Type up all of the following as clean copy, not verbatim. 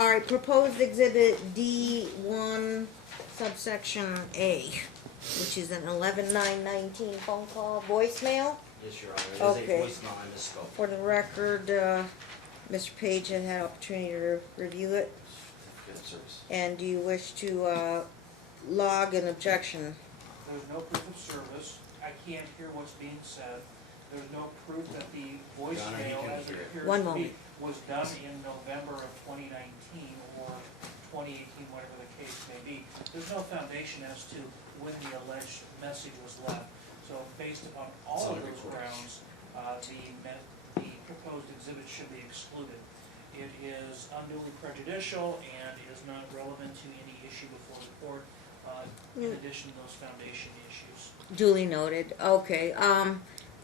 Alright, proposed exhibit D1 subsection A, which is an 11-9-19 phone call voicemail. Yes, Your Honor, it is Okay. a voicemail, I misspoke. For the record, Mr. Page had had opportunity to review it. Good service. And do you wish to log an objection? There's no proof of service. I can't hear what's being said. There's no proof that the voicemail, can as it hear it. appears One to be, moment. was done in November of 2019 or 2018, whatever the case may be. There's no foundation as to when the alleged message was left. So based upon all of those grounds, the proposed exhibit should be excluded. It is unduly prejudicial and is not relevant to any issue before the court, in addition to those foundation issues. Duly noted. Okay.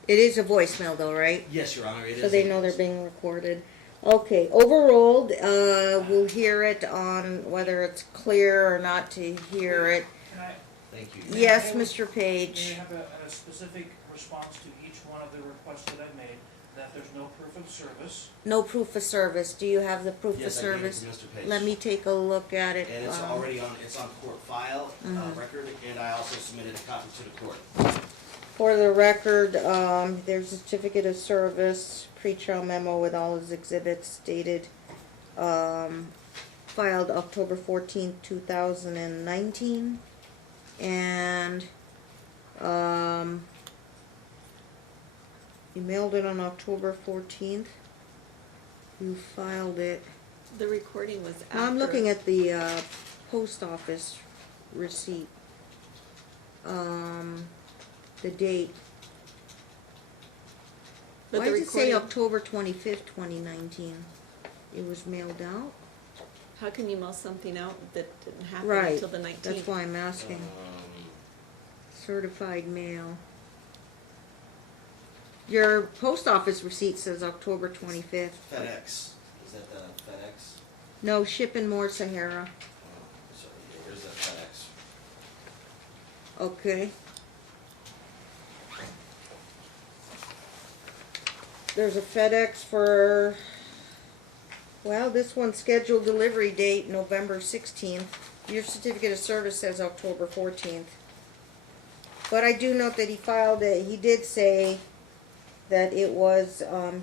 It is a voicemail though, right? Yes, Your Honor, it is. So they know they're being recorded. Okay, overruled. We'll hear it on whether it's clear or not to hear it. Can I, Thank you. Yes, May I- Mr. may Page. I have a specific response to each one of the requests that I've made, that there's no proof of service? No proof of service. Do you have the proof of Yes, I gave it service? to Mr. Page. Let me take a look at it. And it's already on, it's on court file, Mhm. record, and I also submitted a copy to the court. For the record, there's a certificate of service, pre-trial memo with all his exhibits dated, filed October 14th, 2019. And, you mailed it on October 14th. You filed it. The recording was after. I'm looking at the, post office receipt. The date. But Why the does it say recording- October 25th, 2019? It was mailed out? How can you mail something out that didn't happen Right, until the 19th? that's why I'm asking. Certified mail. Your post office receipt says October 25th. FedEx, is that the FedEx? No, Ship and More Sahara. So, yeah, where's that FedEx? Okay. There's a FedEx for, well, this one's scheduled delivery date November 16th. Your certificate of service says October 14th. But I do note that he filed it, he did say that it was,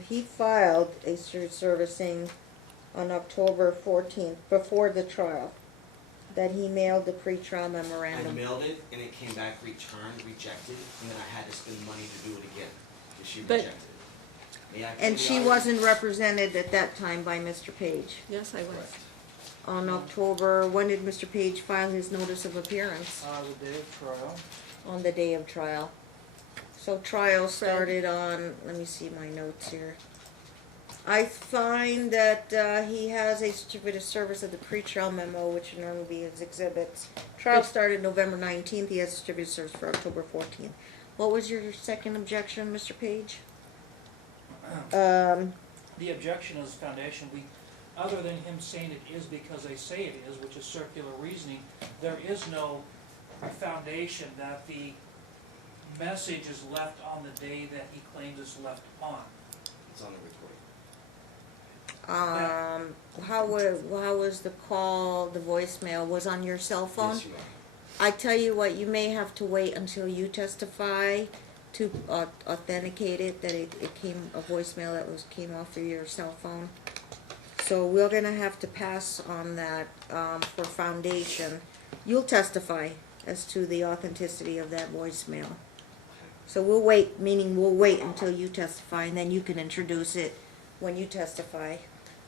he filed a servicing on October 14th, before the trial, that he mailed the pre-trial I memorandum. mailed it, and it came back returned, rejected, and then I had to spend money to do it again, because she But- rejected it. May I And pay she the audit? wasn't represented at that time by Mr. Page. Yes, I was. Correct. On October, when did Mr. Page file his notice of appearance? The day of trial. On the day of trial. So trial started on, let me see my notes here. I find that he has a certificate of service of the pre-trial memo, which would normally be his exhibits. Trial started November 19th, he has a certificate of service for October 14th. What was your second objection, Mr. Page? The objection is foundation. Other than him saying it is because they say it is, which is circular reasoning, there is no foundation that the message is left on the day that he claims it's left on. It's on the recording. How was the call, the voicemail, was on your cell phone? Yes, you are. I tell you what, you may have to wait until you testify to authenticate it, that it came, a voicemail that came off of your cell phone. So we're gonna have to pass on that, for foundation. You'll testify as to the authenticity of that voicemail. So we'll wait, meaning we'll wait until you testify, and then you can introduce it when you testify.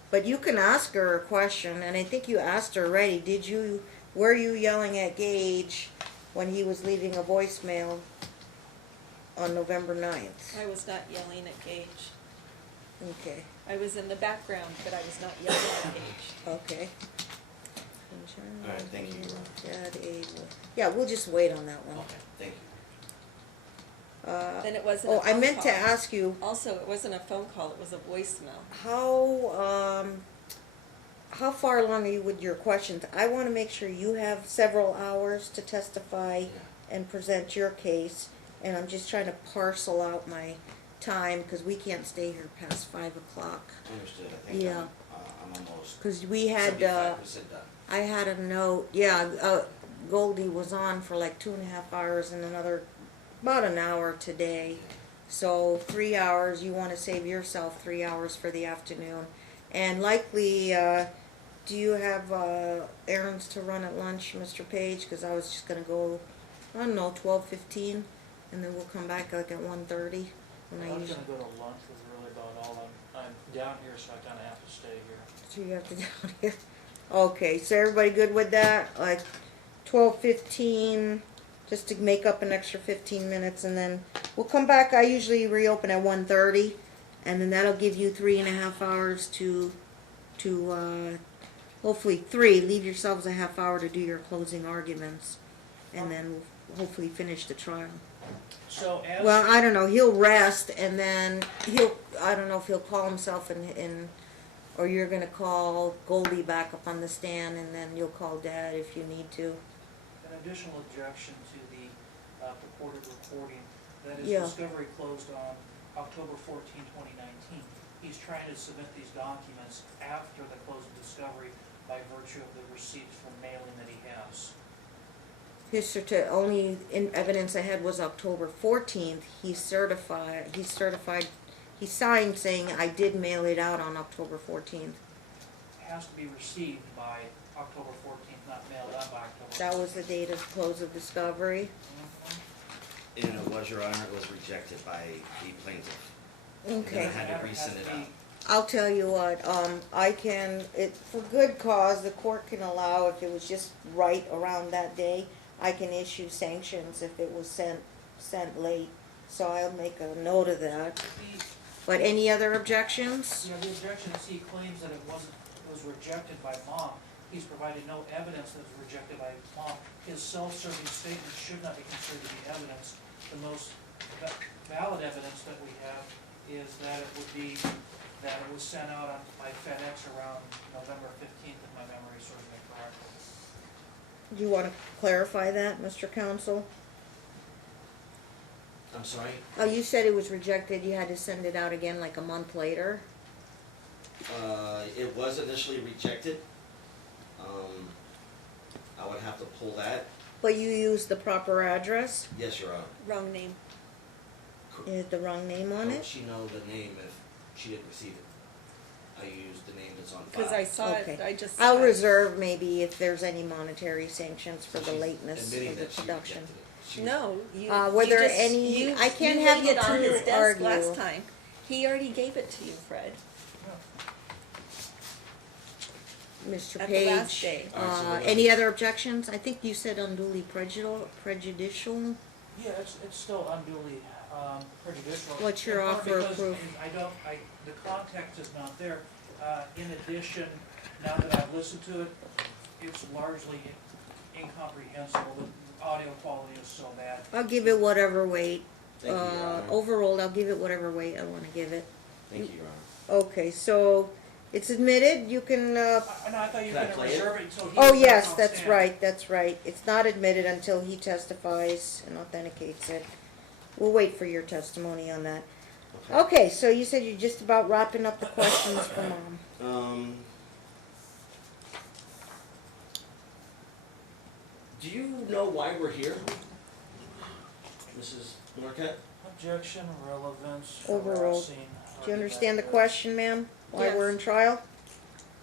But you can ask her a question, and I think you asked her already. Were you yelling at Gage when he was leaving a voicemail on November 9th? I was not yelling at Gage. Okay, I was in the background, but I was not yelling at Gage. okay. All right, thank you. Yeah, we'll just wait on that one. Okay, thank you. Then it wasn't a Oh, I phone meant to call. ask you, Also, it wasn't a phone call, it was a voicemail. how far along are you with your questions? I want to make sure you have several hours to testify Yeah. and present your case, and I'm just trying to parcel out my time, because we can't stay here past 5 o'clock. Understood. I think Yeah. I'm almost Cause we had, 75% done. I had a note, Goldie was on for like 2.5 hours and about an hour today. So 3 hours, you wanna save yourself 3 hours for the afternoon. And likely, do you have, errands to run at lunch, Mr. Page? Cause I was just gonna go, I don't know, 12:15, and then we'll come back like at 1:30. When I I'm usually, gonna go to lunch was really about all, I'm down here, so I kinda have to stay here. so you have to down here. Okay, so everybody good with that? Like 12:15, just to make up an extra 15 minutes, and then we'll come back. I usually reopen at 1:30, and then that'll give you 3.5 hours to hopefully 3. Leave yourselves a half hour to do your closing arguments, and then we'll hopefully finish the trial. So as. Well, I don't know. He'll rest, and then I don't know if he'll call himself or you're gonna call Goldie back up on the stand, and then you'll call Dad if you need to. An additional objection to the purported recording, that is Yeah. discovery closed on October 14, 2019. He's trying to submit these documents after the close of discovery by virtue of the receipts from mailing that he has. His only evidence I had was October 14th. He signed saying I did mail it out on October 14th. It has to be received by October 14th, not mailed out by October. That was the date of close of discovery. Mhm. And it was, Your Honor, it was rejected by the plaintiff. Okay. I had to resend it out. I'll tell you what, for good cause, the court can allow, if it was just right around that day, I can issue sanctions if it was sent late. So I'll make a note of that. But any other objections? Yeah, the objection is he claims that it was rejected by Mom. He's provided no evidence that it was rejected by Mom. His self-serving statement should not be considered to be evidence. The most valid evidence that we have is that it was sent out by FedEx around November 15th, if my memory serves me correctly. Do you want to clarify that, Mr. Counsel? I'm sorry? Oh, you said it was rejected, you had to send it out again like a month later? It was initially rejected. I would have to pull that. But you used the proper address? Yes, Your Honor. Wrong name. Is the wrong name on How would it? she know the name if she didn't receive it? I used the name that's on file. Because I saw Okay. it, I just. I'll reserve maybe if there's any monetary sanctions for the She's lateness admitting of the that she production. rejected it. She- No, you. Were you there just- any- you- I can't you have laid you it on his two desk argue. last time. He already gave it to you, Fred, Mr. at Page. the last day. All right, so what Any other- other objections? I think you said unduly prejudicial. Yeah, it's still unduly prejudicial. What's your In part offer of because proof? the context is not there. In addition, now that I've listened to it, it's largely incomprehensible. The audio quality is so bad. I'll give it whatever weight. Thank you, Your Honor. Overruled, I'll give it whatever weight I want to give it. Thank you, Your Honor. Okay, so it's admitted, you can, No, I thought you were Can I gonna play it? reserve it until he. oh was yes, on that's stand. right, that's right. It's not admitted until he testifies and authenticates it. We'll wait for your testimony on that. Okay. Okay, so you said you're just about wrapping up the questions for Mom. Do you know why we're here, Mrs. Norcutt? Objection, relevance, Overruled. harassing. Do you understand the argumentative. question, ma'am? Why Yes. we're in trial?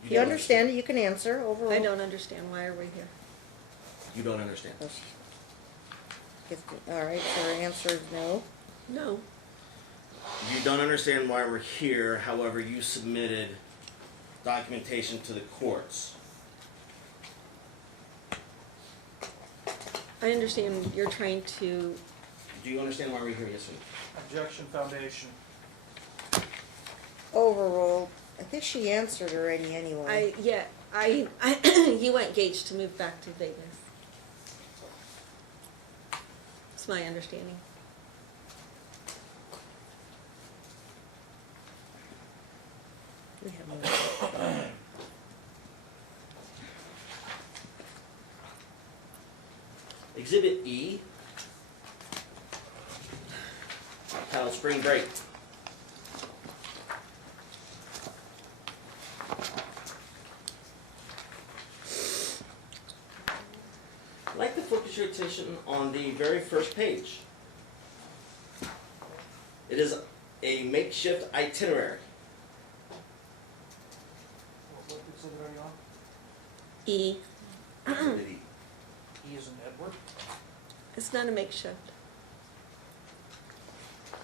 If you don't understand it, you can answer, overruled. I don't understand, why are we here? You don't understand. All right, so her answer is no. No, You don't understand why we're here, however, you submitted documentation to the courts. I understand you're trying to, Do you understand why we're here? Yes, ma'am. Objection, foundation. Overruled. I think she answered already anyway. you went engaged to move back to Vegas. It's my understanding. We have no- Exhibit E, titled Spring Break. focus your attention on the very first page. It is a makeshift itinerary. What exhibit are you on? E, Exhibit E. E is in Edward. it's not a makeshift.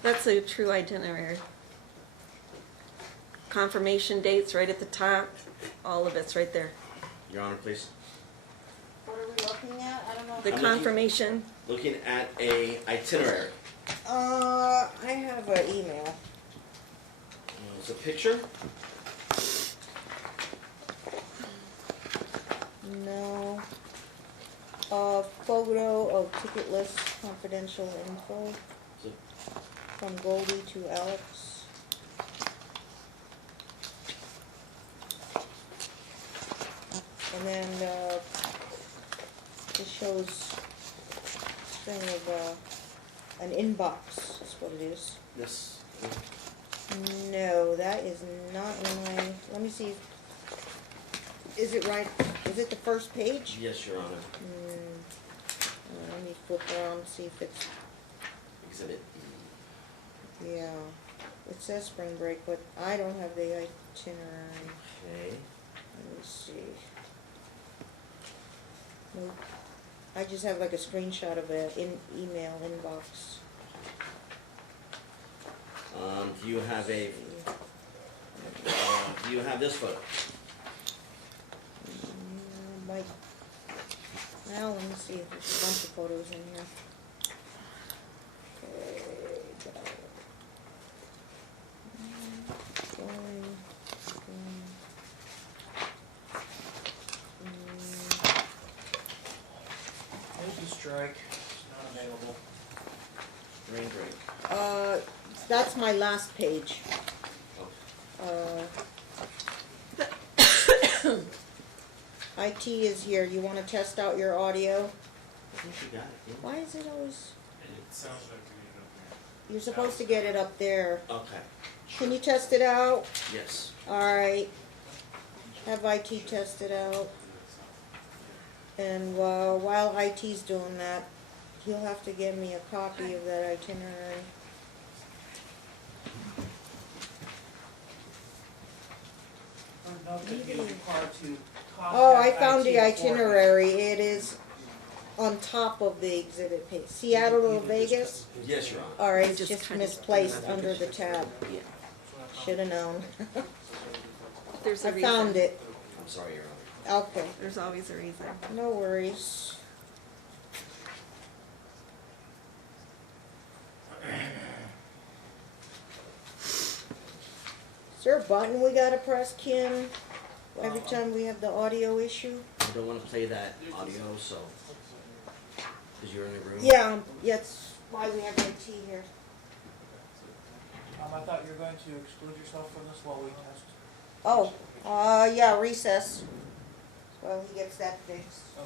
That's a true itinerary. Confirmation dates right at the top, all of it's right there. Your Honor, please. What are we looking at? I don't know. The I'm looking- confirmation, Looking at a itinerary. I have an email. It's a picture. No. Photo of ticket list confidential info So, from Goldie to Alex. And then, this shows string of, an inbox, is what it is. yes. No, that is not in my, let me see. Is it right, is it the first page? Yes, Your Honor. Let me flip around and see if it's, Exhibit E. yeah. It says spring break, but I don't have the itinerary. Okay. Let me see. Nope. I just have like a screenshot of an email inbox. Do you have a? Do you have this photo? Mike. Well, let me see if there's a bunch of photos in here. Okay, got it. Going. Maybe strike, it's not available. Rain break. That's my last page. Oh. IT is here. You wanna test out your audio? I think you got it. Yeah. Why is it always, It sounds like we need it up you're supposed to get it up there. Okay. Can you test it out? Yes. Alright. Have IT test it out. And while IT's doing that, he'll have to give me a copy of that itinerary. Note that you're required to contact Oh, I found the IT beforehand. itinerary. It is on top of the exhibit page. Seattle to Vegas? Yes, Your Honor. Alright, I it's just just kind of- misplaced under the tab. yeah, Should've known. there's a I reason. found it. I'm sorry, Your Honor. Okay, There's always a reason. no worries. Is there a button we gotta press, Kim? Every time we have the audio issue? I don't want to play that audio, so because you're in the room. Yeah, that's why we have IT here. I thought you were going to exclude yourself from this while we test. Oh, yeah, recess. Well, he gets that fixed. Okay.